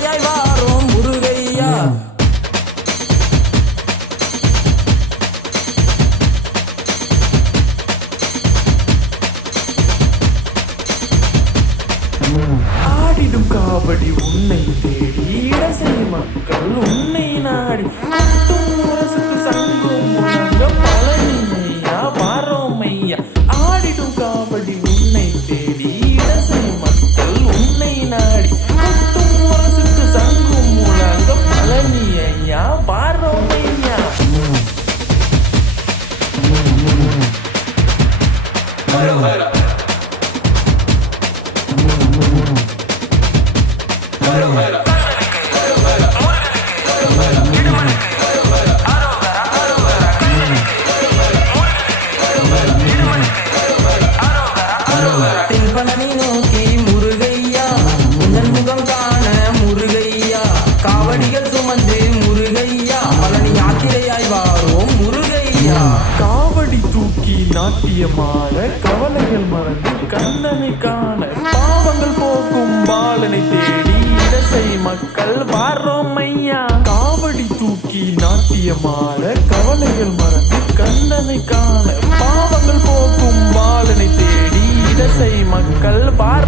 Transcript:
துணையாய் வாரோம் முருகையா. ஆடிடும் காவடி உன்னை தேடி இடசை மக்கள் உன்னை நாடி. நாட்டியமாட கவலைகள் மறந்து கண்ணனை காண பாவங்கள் போக்கும் பாலனை தேடி இடசை மக்கள் வாரோம் ஐயா. காவடி தூக்கி நாட்டியமாட கவலைகள் மறந்து கண்ணனை காண பாவங்கள் போக்கும் பாலனை தேடி இடசை மக்கள் வார